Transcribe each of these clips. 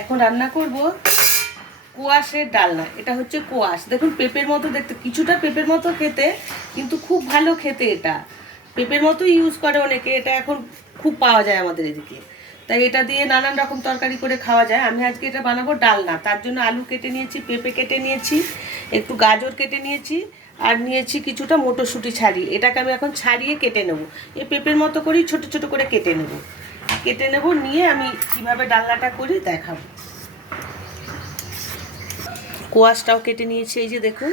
এখন রান্না করব কোয়াশের ডালনা। এটা হচ্ছে কোয়াশ, দেখুন পেঁপের মতো দেখতে, কিছুটা পেঁপের মতো খেতে, কিন্তু খুব ভালো খেতে। এটা পেঁপের মতো ইউজ করে অনেকে, এটা এখন খুব পাওয়া যায় আমাদের এদিকে, তাই এটা দিয়ে নানান রকম তরকারি করে খাওয়া যায়। আমি আজকে এটা বানাবো ডালনা। তার জন্য আলু কেটে নিয়েছি, পেঁপে কেটে নিয়েছি, একটু গাজর কেটে নিয়েছি, আর নিয়েছি কিছুটা মটরশুঁটি ছাড়িয়ে। এটাকে আমি এখন ছাড়িয়ে কেটে নেব। এই পেঁপের মতো করেই ছোট ছোট করে কেটে নেব। নিয়ে আমি কিভাবে ডালনাটা করি দেখাবো। কোয়াশটাও কেটে নিয়েছি, এই যে দেখুন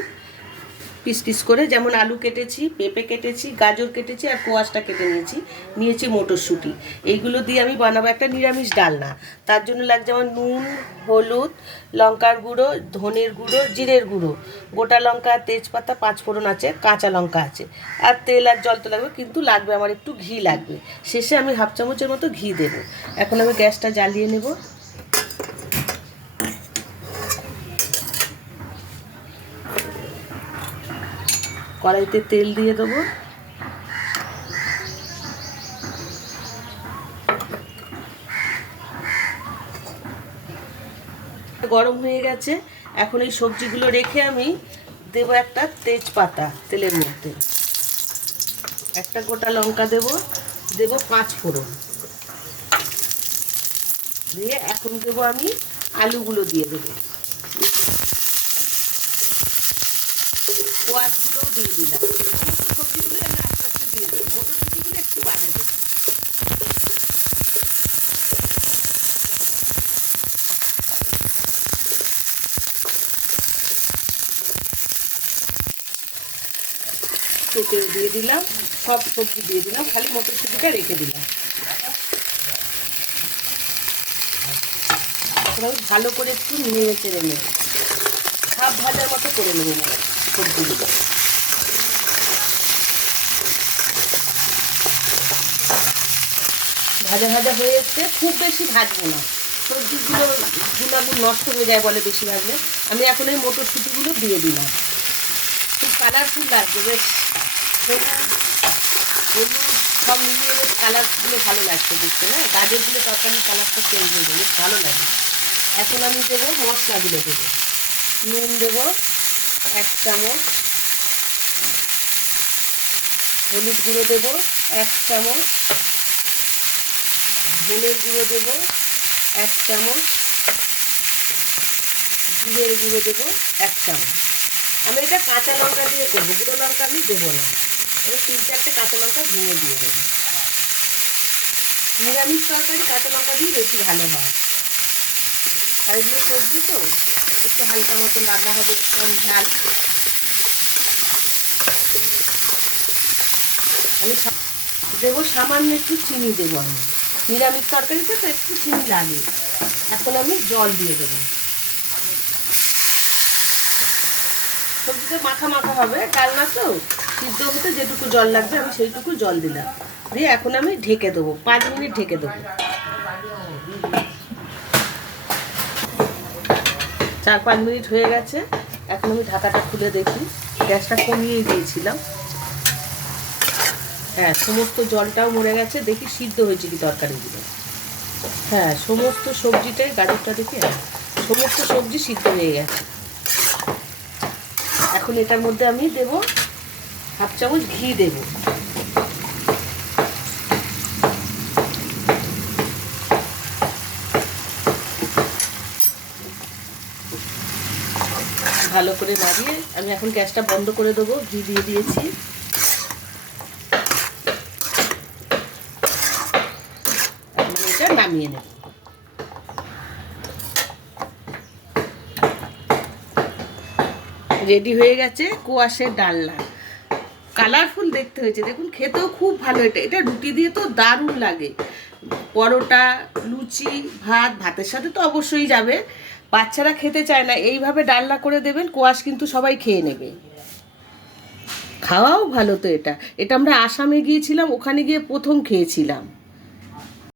পিস পিস করে, যেমন আলু কেটেছি, পেঁপে কেটেছি, গাজর কেটেছি, আর কোয়াশটা কেটে নিয়েছি মটরশুঁটি। এইগুলো দিয়ে আমি বানাবো একটা নিরামিষ ডালনা। তার জন্য লাগছে আমার নুন, হলুদ, লঙ্কার গুঁড়ো, ধনের গুঁড়ো, জিরের গুঁড়ো, গোটা লঙ্কা, তেজপাতা, পাঁচফোড়ন আছে, কাঁচা লঙ্কা আছে, আর তেল আর জল তো লাগবে, কিন্তু লাগবে আমার একটু ঘি লাগবে। শেষে আমি হাফ চামচের মতো ঘি দেবো। এখন আমি গ্যাসটা জ্বালিয়ে নেব। কড়াইতে তেল দিয়ে দেবো। গরম হয়ে গেছে, এখন এই সবজিগুলো রেখে আমি দেবো একটা তেজপাতা তেলের মধ্যে, একটা গোটা লঙ্কা দেবো পাঁচফোড়ন দিয়ে এখন দেবো আমি আলুগুলো দিয়ে দেবো, কোয়াশগুলোও দিয়ে দিলাম। সমস্ত সবজিগুলো আমি আস্তে আস্তে দিয়ে দেবো, মটরশুঁটিগুলো একটু বাড়ে দেবো। পেঁপে দিয়ে দিলাম, সব সবজি দিয়ে দিলাম, খালি মটরশুঁটিটা রেখে দিলাম। ভালো করে একটু নেড়ে চেড়ে নেব, হাফ ভাজার মতো করে নেব সবজিগুলো। ভাজা ভাজা হয়ে এসছে, খুব বেশি ভাজবো না, সবজিগুলো গুণাগুণ নষ্ট হয়ে যায় বলে বেশি ভাজলে। আমি এখন এই মটরশুঁটিগুলো দিয়ে দিলাম, খুব কালারফুল লাগবে, বেশ সবুজ হলুদ সব মিলিয়ে বেশ কালারগুলো ভালো লাগছে দেখতে, না গাজর দিলে তরকারির কালারটা চেঞ্জ হয়ে যাবে, বেশ ভালো লাগে। এখন আমি দেবো মশলাগুলো, দেবো নুন দেবো 1 চামচ, হলুদ গুঁড়ো দেবো 1 চামচ, ধনের গুঁড়ো দেবো 1 চামচ, জিরের গুঁড়ো দেবো 1 চামচ। আমি এটা কাঁচা লঙ্কা দিয়ে করবো, গুঁড়ো লঙ্কা আমি দেবো না। আমি 3-4টে কাঁচা লঙ্কা ভেঙে দিয়ে দেবো। নিরামিষ তরকারি কাঁচা লঙ্কা দিয়ে বেশি ভালো হয়। আর এগুলো সবজি তো একটু হালকা মতন রান্না হবে, কম ঝাল। আমি দেবো সামান্য একটু চিনি দেবো, আমি নিরামিষ তরকারিতে তো একটু চিনি লাগে। এখন আমি জল দিয়ে দেবো, সবজিটা মাখা মাখা হবে, ডালনা তো সিদ্ধ হতে যেটুকু জল লাগবে আমি সেইটুকু জল দিলাম। দিয়ে এখন আমি ঢেকে দেবো, 5 মিনিট ঢেকে দেবো। 4-5 মিনিট হয়ে গেছে, এখন আমি ঢাকাটা খুলে দেখি। গ্যাসটা কমিয়ে দিয়েছিলাম, হ্যাঁ সমস্ত জলটাও মরে গেছে, দেখি সিদ্ধ হয়েছে কি তরকারিগুলো। হ্যাঁ সমস্ত সবজিটাই, গাজরটা দেখি, হ্যাঁ সমস্ত সবজি সিদ্ধ হয়ে গেছে। এখন এটার মধ্যে আমি দেবো হাফ চামচ ঘি দেবো, ভালো করে নাড়িয়ে আমি এখন গ্যাসটা বন্ধ করে দেবো। ঘি দিয়ে দিয়েছি, এটা নামিয়ে নেব। রেডি হয়ে গেছে কোয়াশের ডালনা, কালারফুল দেখতে হয়েছে, দেখুন খেতেও খুব ভালো। এটা রুটি দিয়ে তো দারুণ লাগে, পরোটা, লুচি, ভাতের সাথে তো অবশ্যই যাবে। বাচ্চারা খেতে চায় না, এইভাবে ডালনা করে দেবেন, কোয়াশ কিন্তু সবাই খেয়ে নেবে, খাওয়াও ভালো তো। এটা আমরা আসামে গিয়েছিলাম, ওখানে গিয়ে প্রথম খেয়েছিলাম।